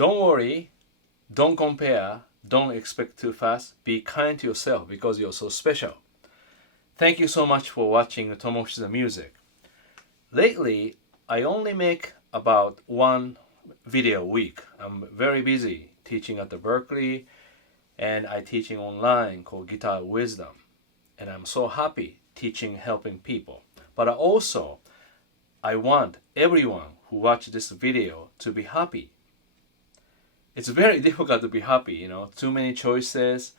don't worry, don't compare, don't expect too fast. Be kind to yourself because you're so special. Thank you so much for watching Tomo Fujita music. Lately, I only make about one video a week. I'm very busy teaching at the Berkeley, and I teaching online called Guitar Wisdom. And I'm so happy teaching, helping people. But I want everyone who watch this video to be happy. It's very difficult to be happy, too many choices,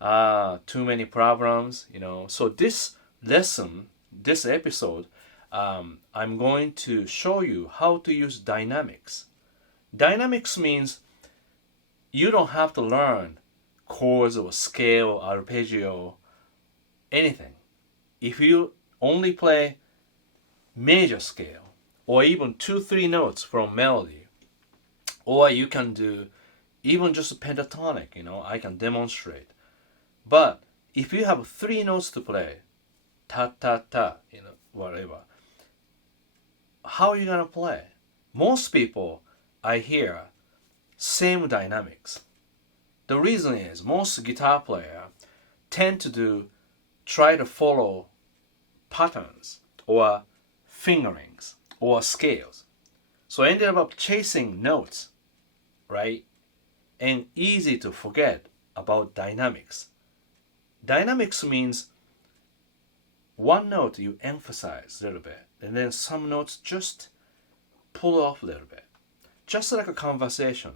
too many problems, So this lesson, this episode, I'm going to show you how to use dynamics. Dynamics means you don't have to learn chords or scale, arpeggio, anything. If you only play major scale or even 2-3 notes from melody, or you can do even just a pentatonic, I can demonstrate. But if you have 3 notes to play, ta ta ta, whatever, how are you gonna play? Most people I hear same dynamics. The reason is most guitar players tend to try to follow patterns or fingerings or scales. So I ended up chasing notes, right? And easy to forget about dynamics. Dynamics means one note you emphasize a little bit, and then some notes just pull off a little bit. Just like a conversation.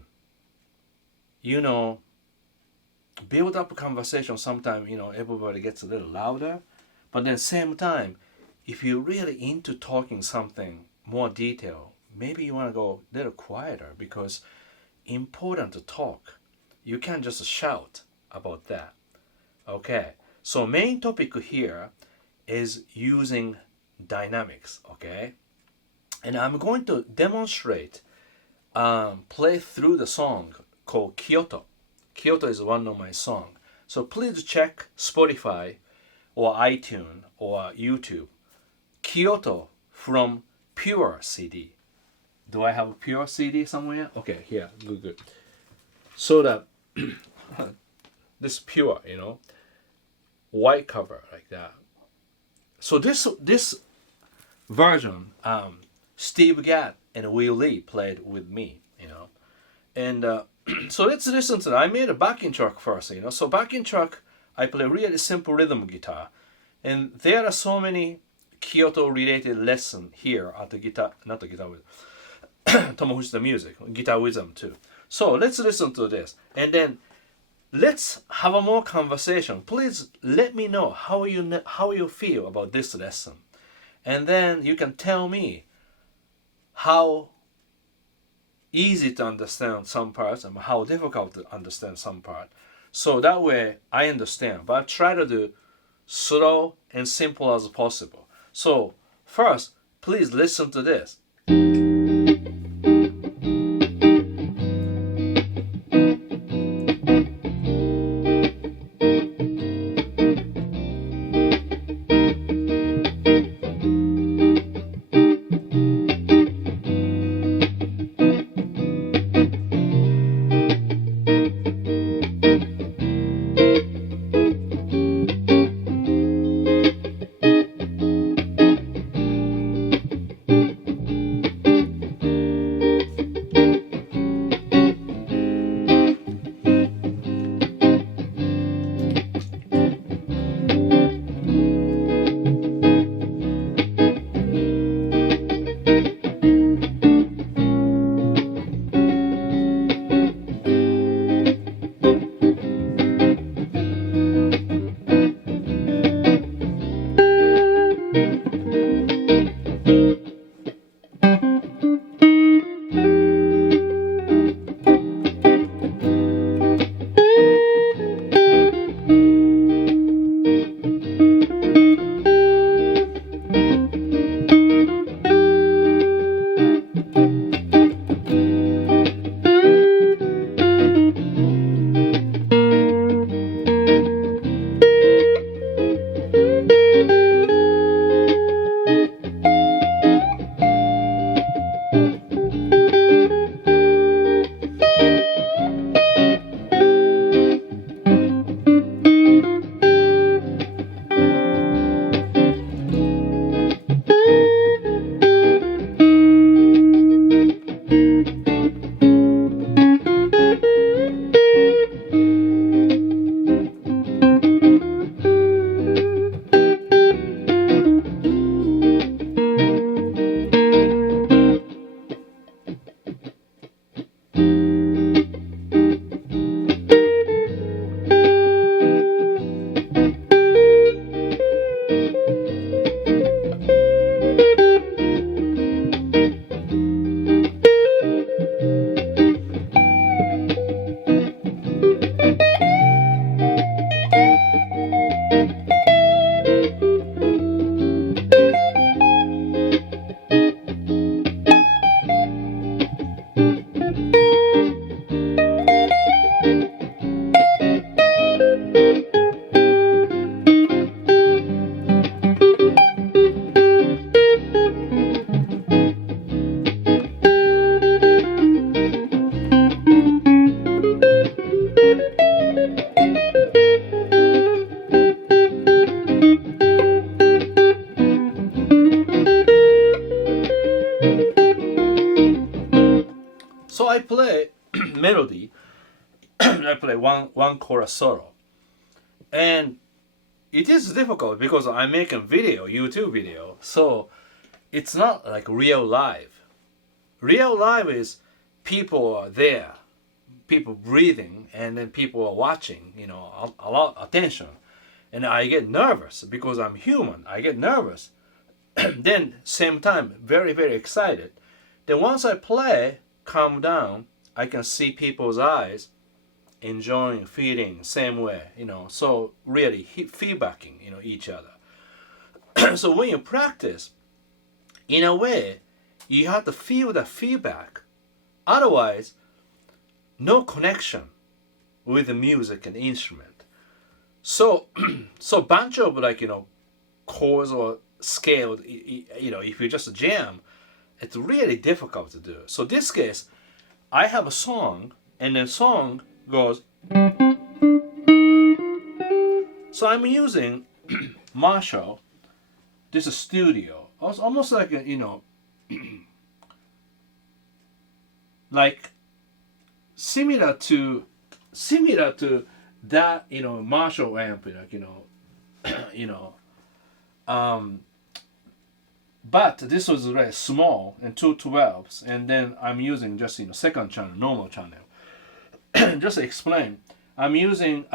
Build up a conversation, sometimes, everybody gets a little louder. But then same time, if you're really into talking something more detail, maybe you want to go a little quieter because important to talk. You can't just shout about that. Okay, so main topic here is using dynamics, okay? And I'm going to demonstrate, play through the song called Kyoto. Kyoto is one of my songs. So please check Spotify or iTunes or YouTube. Kyoto from PURE CD. Do I have a PURE CD somewhere? Okay, here, good. So that this PURE, white cover like that. So this version, Steve Gadd and Will Lee played with me, and so let's listen to that. I made a backing track first, So backing track, I play really simple rhythm guitar, and there are so many Kyoto related lessons here at the guitar, not the guitar with Tomo Fujita music, Guitar Wisdom too. So let's listen to this, and then let's have a more conversation. Please let me know how you feel about this lesson, and then you can tell me how easy to understand some parts and how difficult to understand some part. So that way I understand, but I try to do slow and simple as possible. So first, please listen to this. So I play melody. I play one chorus solo, and it is difficult because I'm making video, YouTube video. So it's not like real live. Real live is people are there, people breathing, and then people are watching. A lot of attention, and I get nervous because I'm human. I get nervous. Then same time, very very excited. Then once I play, calm down, I can see people's eyes enjoying, feeling same way, so really feedbacking, each other. So when you practice, in a way, you have to feel the feedback. Otherwise, no connection with the music and instrument. So bunch of chords or scales, if you just jam, it's really difficult to do. So this case, I have a song, and the song goes. So I'm using Marshall. This is studio. Almost like like similar to that Marshall amp, but this was very small and 212s, and then I'm using just second channel, normal channel. Just to explain, I'm using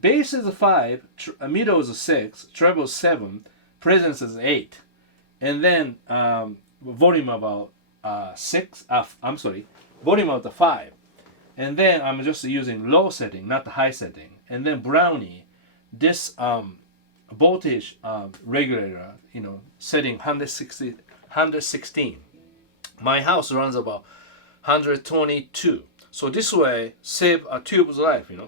bass is 5, middle is 6, treble 7, presence is 8, and then volume about 6. Volume of the 5, and then I'm just using low setting, not the high setting, and then brownie, this voltage regulator, setting 116. My house runs about 122. So this way, save a tube's life, The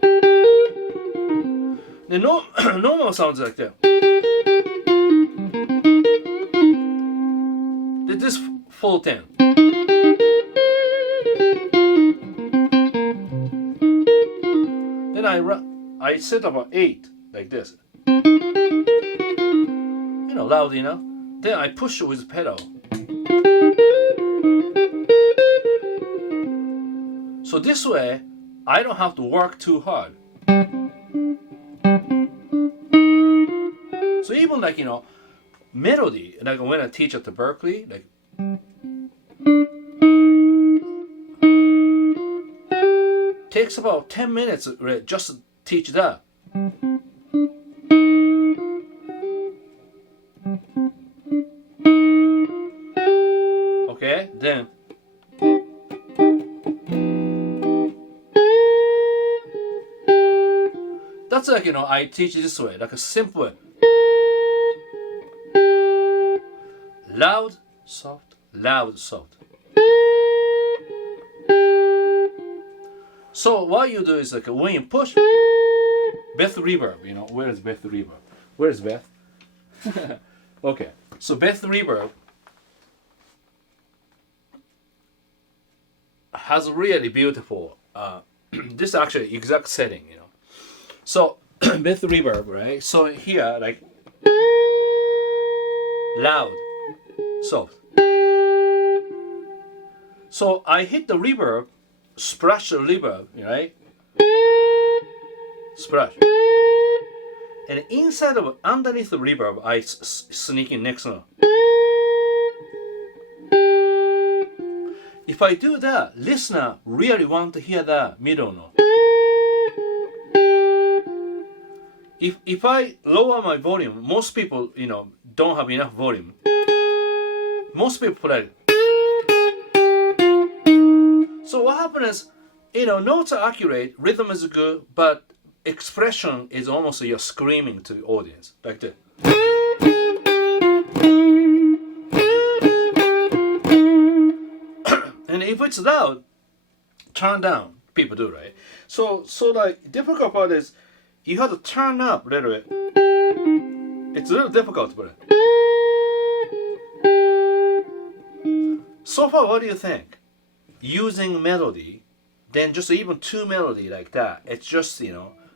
normal sounds like that. This full 10. Then I set about 8 like this. Loud enough. Then I push with pedal. So this way, I don't have to work too hard. So even melody, like when I teach at the Berkeley, takes about 10 minutes just to teach that. Okay, then that's I teach this way, like a simple way. Loud, soft, loud, soft. So what you do is when you push, Beth reverb, where is Beth reverb? Where is Beth? Okay, so Beth reverb has really beautiful, this is actually exact setting, So Beth reverb, right? So here, loud, soft. So I hit the reverb, splash the reverb, right? Splash. And inside of underneath the reverb, I sneak in next note. If I do that, listener really want to hear that middle note. If I lower my volume, most people, don't have enough volume. Most people play. So what happens is, notes are accurate, rhythm is good, but expression is almost you're screaming to the audience, like that. And if it's loud, turn down. People do, right? So difficult part is you have to turn up a little bit. It's a little difficult, but so far, what do you think? Using melody, then just even two melody like that. It's just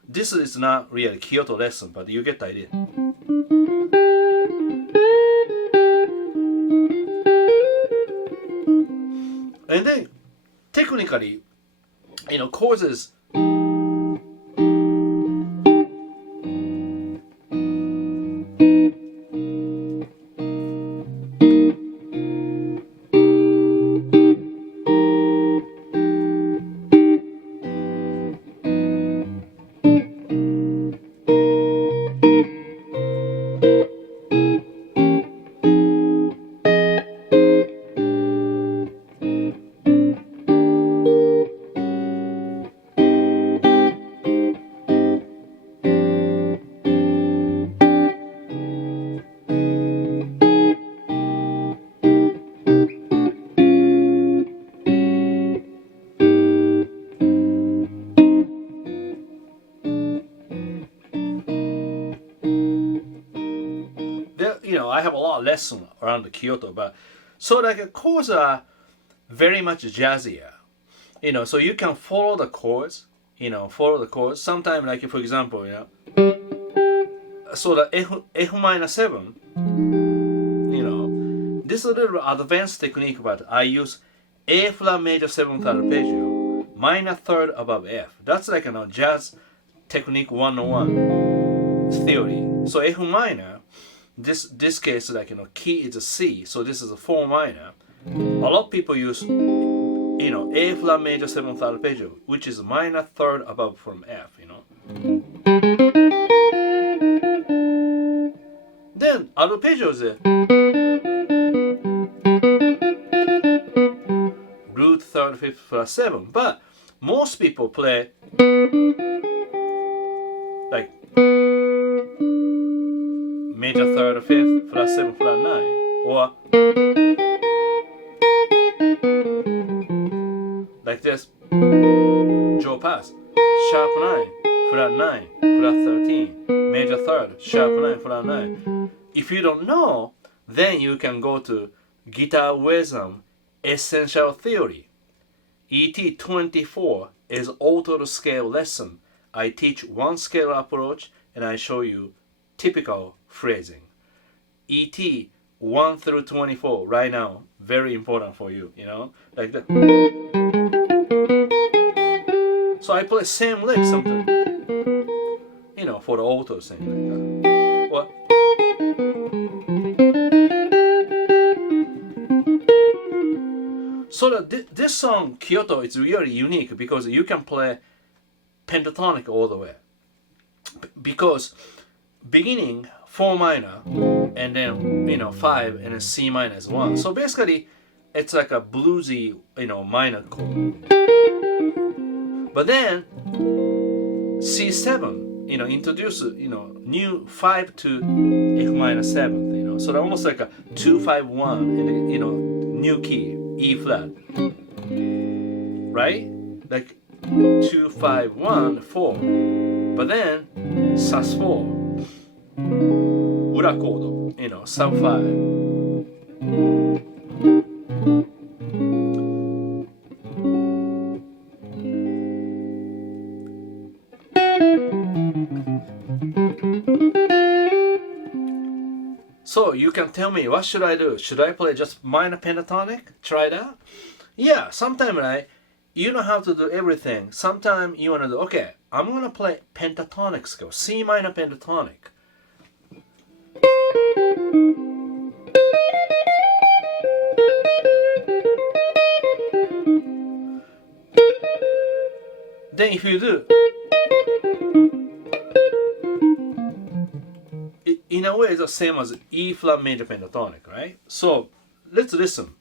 this is not really Kyoto lesson, but you get the idea. And then technically, chords I have a lot of lessons around the Kyoto, but so like chords are very much jazzier, so you can follow the chords, Sometimes, like for example, so the F minor 7, this is a little advanced technique, but I use A flat major 7th arpeggio, minor third above F. That's like jazz technique 101 theory. So F minor, this case, like key is a C, so this is a 4 minor. A lot of people use A flat major 7th arpeggio, which is minor third above from F. Then arpeggio is root third fifth plus 7, but most people play like major third fifth plus 7 flat 9, or like this, Joe pass, sharp 9, flat 9, flat 13, major third, sharp 9, flat 9. If you don't know, then you can go to Guitar Wisdom Essential Theory. ET 24 is auto scale lesson. I teach one scale approach and I show you typical phrasing. ET 1 through 24 right now, very important for you, like that. So I play same lick sometimes, for the auto thing like that. What? So this song Kyoto is really unique because you can play pentatonic all the way. Because beginning 4 minor and then 5 and then C minor is 1. So basically it's like a bluesy minor chord. But then C7 introduce new 5 to F minor 7th, so they're almost like a 2-5-1 and new key E flat, right? Like 2-5-1 4, but then sus4 ura chord, sub 5. So you can tell me, what should I do? Should I play just minor pentatonic? Try that? Yeah, sometimes you don't have to do everything. Sometimes you want to do, okay, I'm going to play pentatonic scale, C minor pentatonic. Then if you do, in a way it's the same as E flat major pentatonic, right? So let's listen.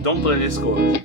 Don't play this chord.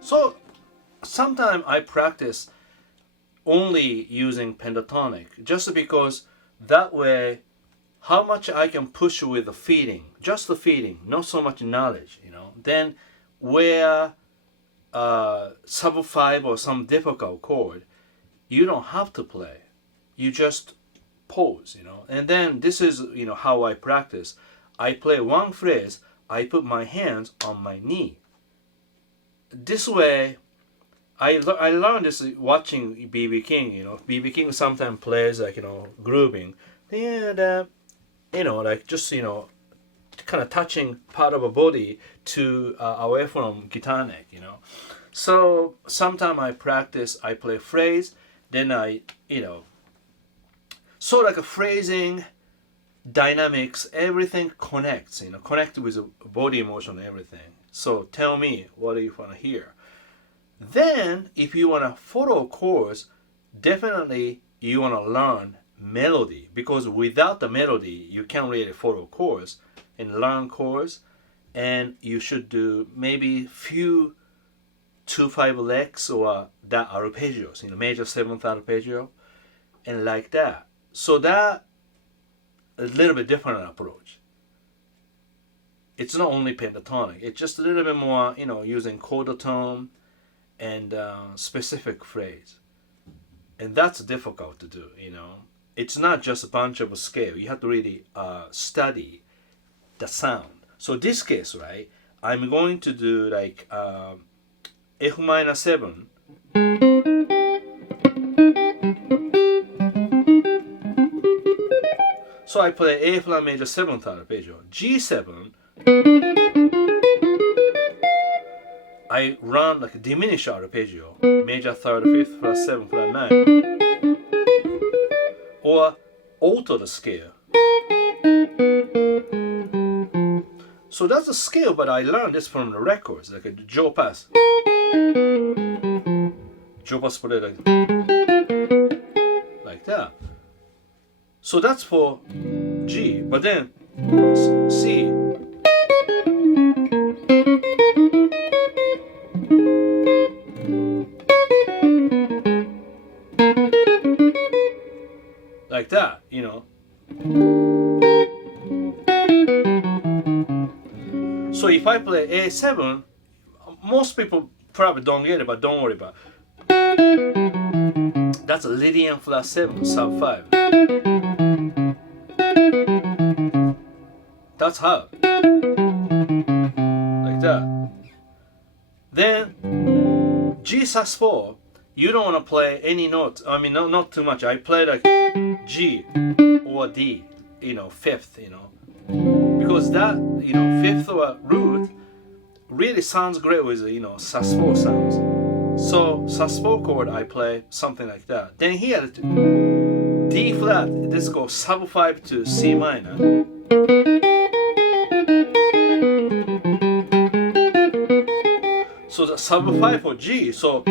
So sometimes I practice only using pentatonic just because that way how much I can push with the feeling, just the feeling, not so much knowledge, Then where sub 5 or some difficult chord, you don't have to play. You just pause, And then this is, how I practice. I play one phrase, I put my hands on my knee. This way, I learned this watching B.B. King. B.B. King sometimes plays like grooving, like just kind of touching part of a body to away from guitar neck. So sometimes I practice. I play phrase, then I so like a phrasing, dynamics, everything connects. Connect with the body emotion, everything. So tell me, what do you want to hear? Then, if you want to follow chords, definitely you want to learn melody, because without the melody, you can't really follow chords and learn chords. And you should do maybe few 2/5 licks or that arpeggios, major seventh arpeggio, and like that. So that a little bit different approach. It's not only pentatonic. It's just a little bit more, using chord tone and specific phrase. And that's difficult to do, It's not just a bunch of a scale. You have to really study the sound. So this case, right, I'm going to do like F minor 7. So I play A flat major 7th arpeggio, G7. I run like a diminished arpeggio, major 3rd, 5th, flat 7, flat 9, or alter the scale. So that's a scale, but I learned this from the records, like a Joe Pass. Joe Pass play like that. So that's for G, but then C. Like that, So if I play A7, most people probably don't get it, but don't worry about it. That's a Lydian flat 7, sub 5. That's how. Like that. Then G sus4, you don't want to play any notes. I mean, not too much. I play like G or D, 5th, because that, 5th or root really sounds great with, sus4 sounds. So sus4 chord, I play something like that. Then here, D flat, this goes sub 5 to C minor. So the sub 5 for G, so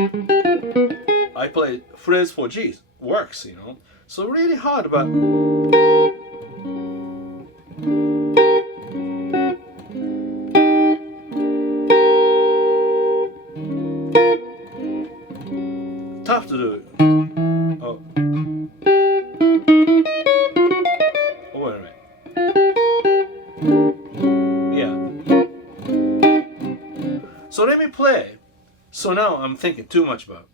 I play phrase for G, works, So really hard, but tough to do. Oh, wait a minute. Yeah. So let me play. So now I'm thinking too much about.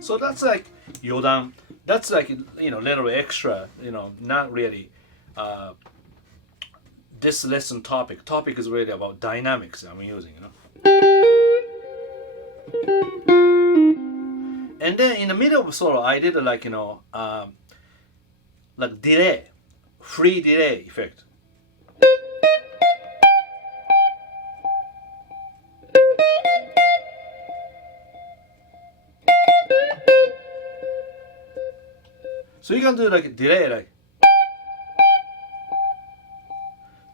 So that's like Yodan. That's like, you know, little extra, you know, not really this lesson topic. Topic is really about dynamics I'm using, you know. And then in the middle of solo, I did like, you know, like delay, free delay effect. So you can do like a delay, like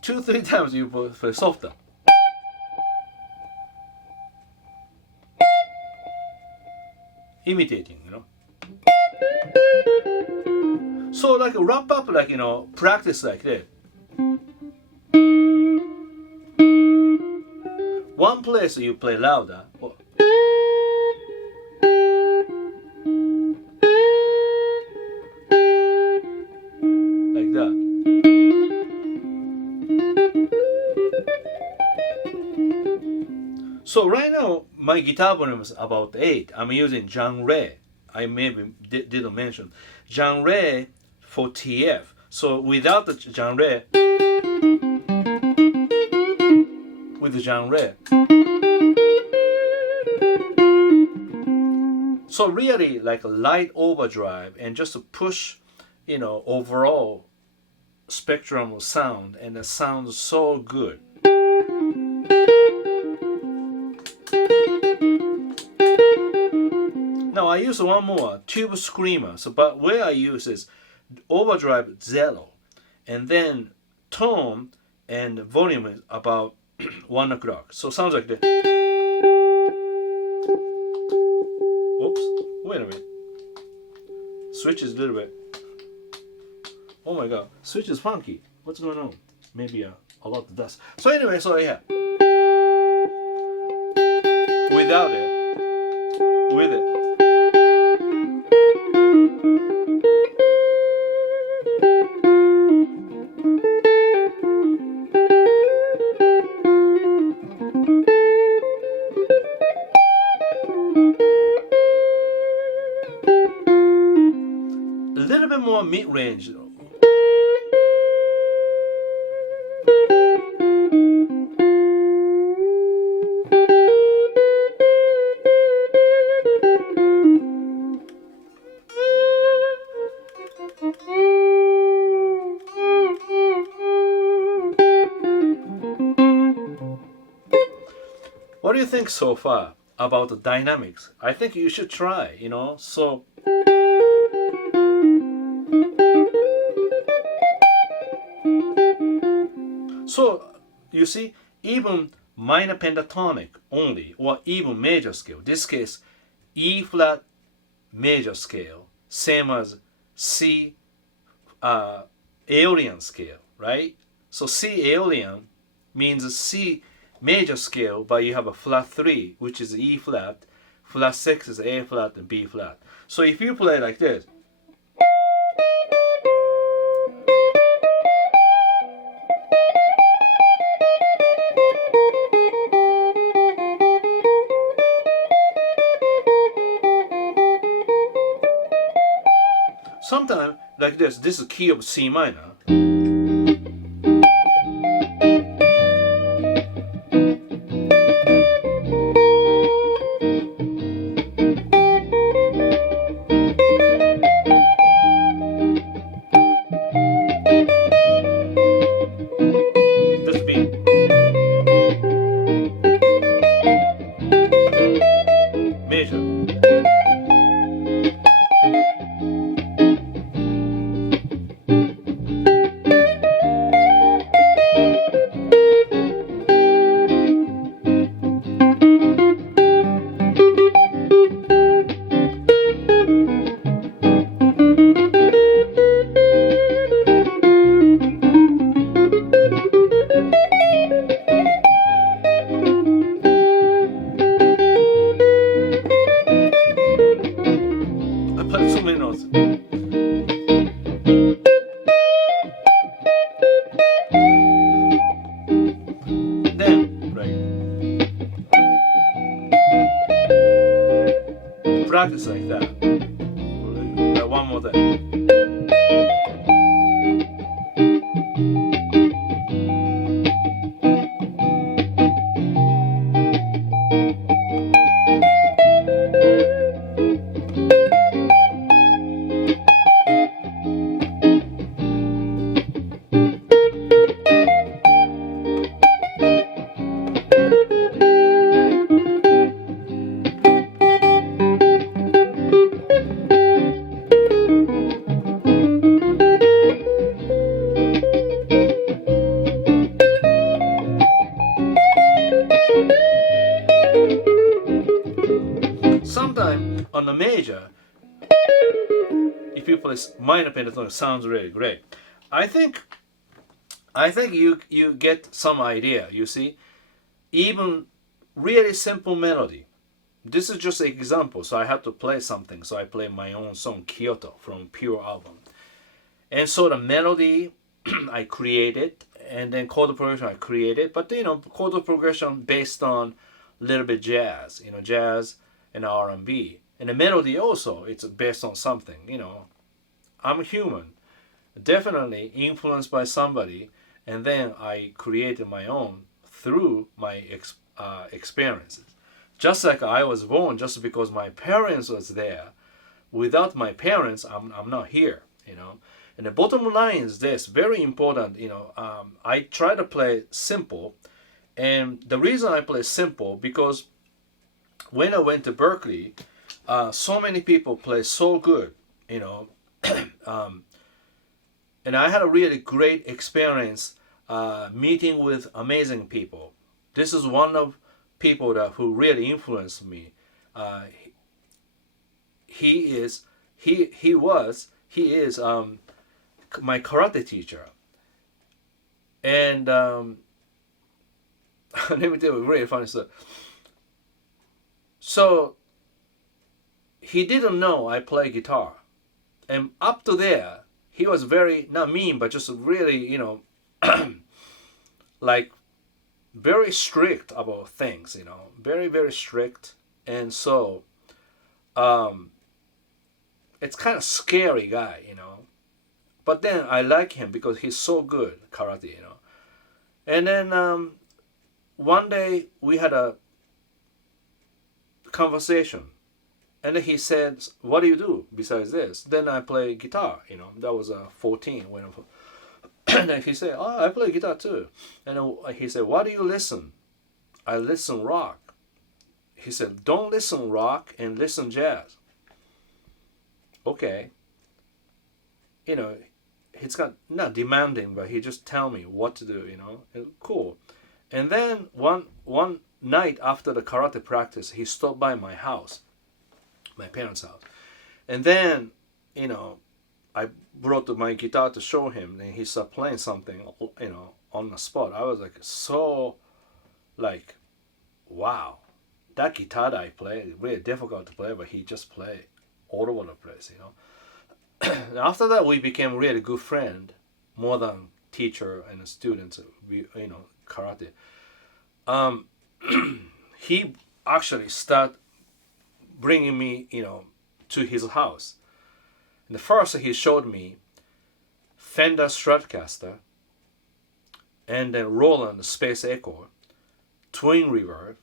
2-3 times you play softer. Imitating, you know. So like wrap up, like, you know, practice like that. One place you play louder. Like that. So right now my guitar volume is about 8. I'm using genre. I maybe didn't mention genre for TF. So without the genre, with the genre, so really like a light overdrive and just to push, you know, overall spectrum of sound, and it sounds so good. Now I use one more tube screamer. So, but where I use is overdrive 0, and then tone and volume is about 1 o'clock. So it sounds like this. Oops! Wait a minute. Switches a little bit. Oh my god! Switch is funky. What's going on? Maybe a lot of dust. So anyway, so yeah. Without it, with it. A little bit more mid-range. What do you think so far? about the dynamics. I think you should try, So you see, even minor pentatonic only, or even major scale. This case, E flat major scale, same as C Aeolian scale, right? So C Aeolian means C major scale, but you have a flat 3, which is E flat, flat 6 is A flat and B flat. So if you play like this, sometimes like this is key of C minor. This beat. Major. I played so many notes. Then, right. Practice like that. One more time. Sometimes on the major, if you play minor pentatonic, sounds really great. I think you get some idea. You see, even really simple melody. This is just an example. So I have to play something. So I play my own song Kyoto from Pure album, and so the melody I created, and then chord progression I created. But chord progression based on a little bit jazz, jazz and R&B. And the melody also, it's based on something, I'm human, definitely influenced by somebody, and then I created my own through my experiences. Just like I was born just because my parents was there. Without my parents, I'm not here, And the bottom line is this, very important, I try to play simple, and the reason I play simple, because when I went to Berkeley, so many people play so good, and I had a really great experience meeting with amazing people. This is one of people who really influenced me. He is my karate teacher, and let me tell you a really funny story. So he didn't know I play guitar, and up to there he was very, not mean, but just really, like very strict about things, very, very strict. And so it's kind of scary guy, but then I like him because he's so good karate, And then one day we had a conversation, and then he said, what do you do besides this? Then I play guitar, that was 14 when and then he said, oh, I play guitar too. And then he said, what do you listen? I listen rock. he said, don't listen rock and listen jazz. Okay. You know, he's not demanding, but he just tell me what to do, you know. Cool. And then one night after the karate practice, he stopped by my house, my parents' house. And then, you know, I brought my guitar to show him, and he started playing something, you know, on the spot. I was like, so, like, wow. That guitar that I play, really difficult to play, but he just played all over the place, you know. After that, we became really good friend, more than teacher and students. We, you know, karate. He actually started bringing me, you know, to his house. And first, he showed me Fender Stratocaster, and then Roland Space Echo, twin reverb,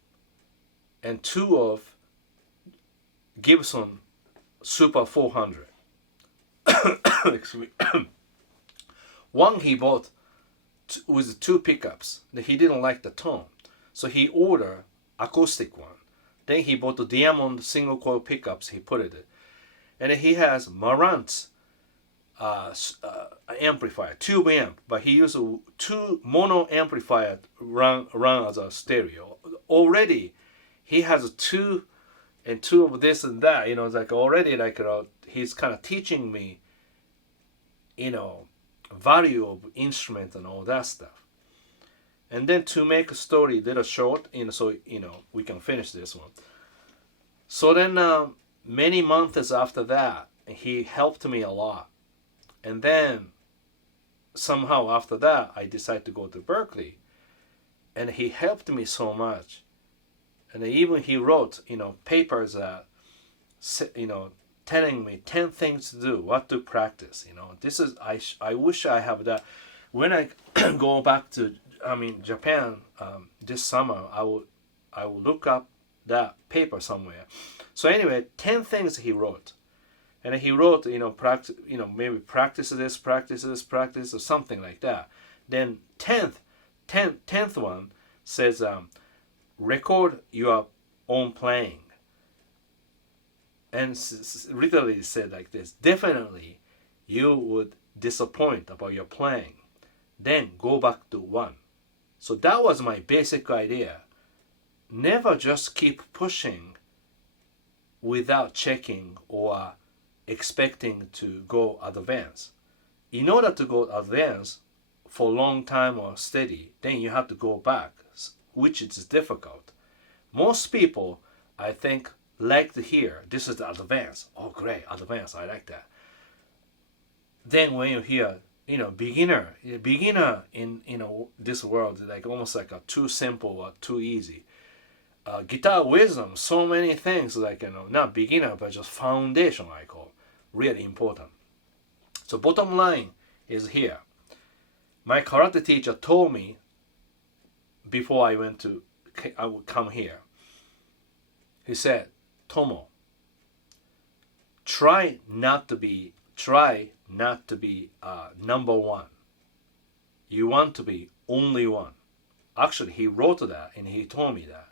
and two of Gibson Super 400. Excuse me. One he bought with two pickups. He didn't like the tone, so he ordered acoustic one. Then he bought the Diamond single coil pickups. He put it in, and he has Marantz amplifier, tube amp, but he used two mono amplifier run as a stereo. Already, he has two of this and that. You know, it's like already like, you know, he's kind of teaching me, you know, value of instrument and all that stuff. And then to make a story a little short, you know, so, you know, we can finish this one. So then many months after that, he helped me a lot. And then somehow after that, I decided to go to Berkeley. And he helped me so much. And even he wrote, you know, papers that, you know, telling me 10 things to do, what to practice. You know, this is, I wish I have that. When I go back to, Japan this summer, I will look up that paper somewhere. So anyway, 10 things he wrote. And he wrote, you know, practice, you know, maybe practice this, or something like that. Then 10th one says, record your own playing. And literally said like this, definitely you would disappoint about your playing. Then go back to 1. So that was my basic idea. Never just keep pushing without checking or expecting to go advance. In order to go advance for a long time or steady, then you have to go back, which is difficult. Most people, I think, like to hear, this is the advance. Oh, great, advance, I like that. Then when you hear, you know, beginner in, you know, this world, like almost like a too simple or too easy. Guitar wisdom, so many things, like, you know, not beginner, but just foundation, I call, really important. So bottom line is here. My karate teacher told me before I would come here. He said, Tomo, try not to be number one. You want to be only one. Actually, he wrote that and he told me that.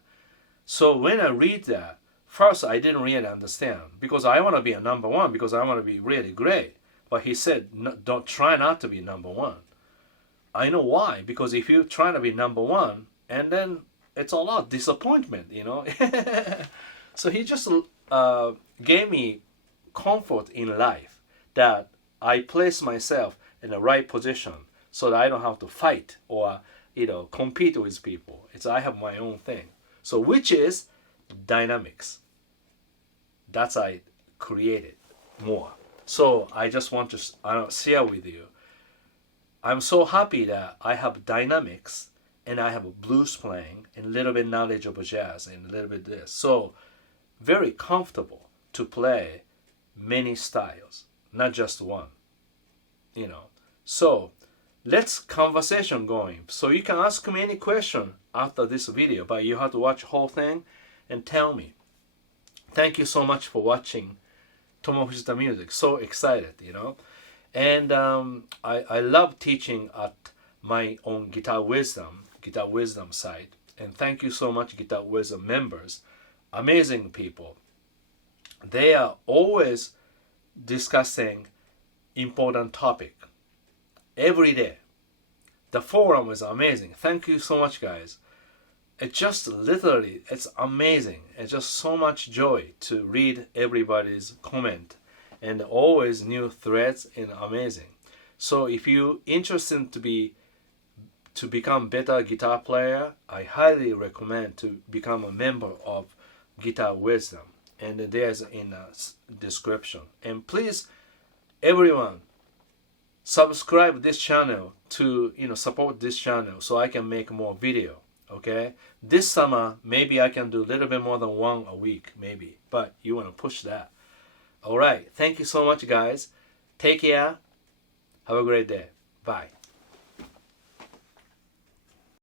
So when I read that, first I didn't really understand, because I want to be a number one, because I want to be really great. But he said, no, don't try not to be number one. I know why, because if you try to be number one, and then it's a lot of disappointment, you know. So he just gave me comfort in life, that I place myself in the right position so that I don't have to fight or, you know, compete with people. I have my own thing. So which is dynamics. That's I created more. So I just want to share with you. I'm so happy that I have dynamics and I have blues playing and a little bit knowledge of jazz and a little bit this. So very comfortable to play many styles, not just one. You know. So let's conversation going. So you can ask me any question after this video, but you have to watch the whole thing and tell me. Thank you so much for watching Tomo Fujita Music. So excited, you know. And I love teaching at my own Guitar Wisdom site. And thank you so much, Guitar Wisdom members. amazing people. They are always discussing important topic every day. The forum is amazing. Thank you so much, guys. It just literally, it's amazing. It's just so much joy to read everybody's comment, and always new threads and amazing. So if you're interested to become better guitar player, I highly recommend to become a member of Guitar Wisdom, and there's in the description. And please, everyone, subscribe this channel to support this channel so I can make more video. Okay, this summer maybe I can do a little bit more than one a week, maybe, but you want to push that. All right, thank you so much, guys. Take care. Have a great day. Bye.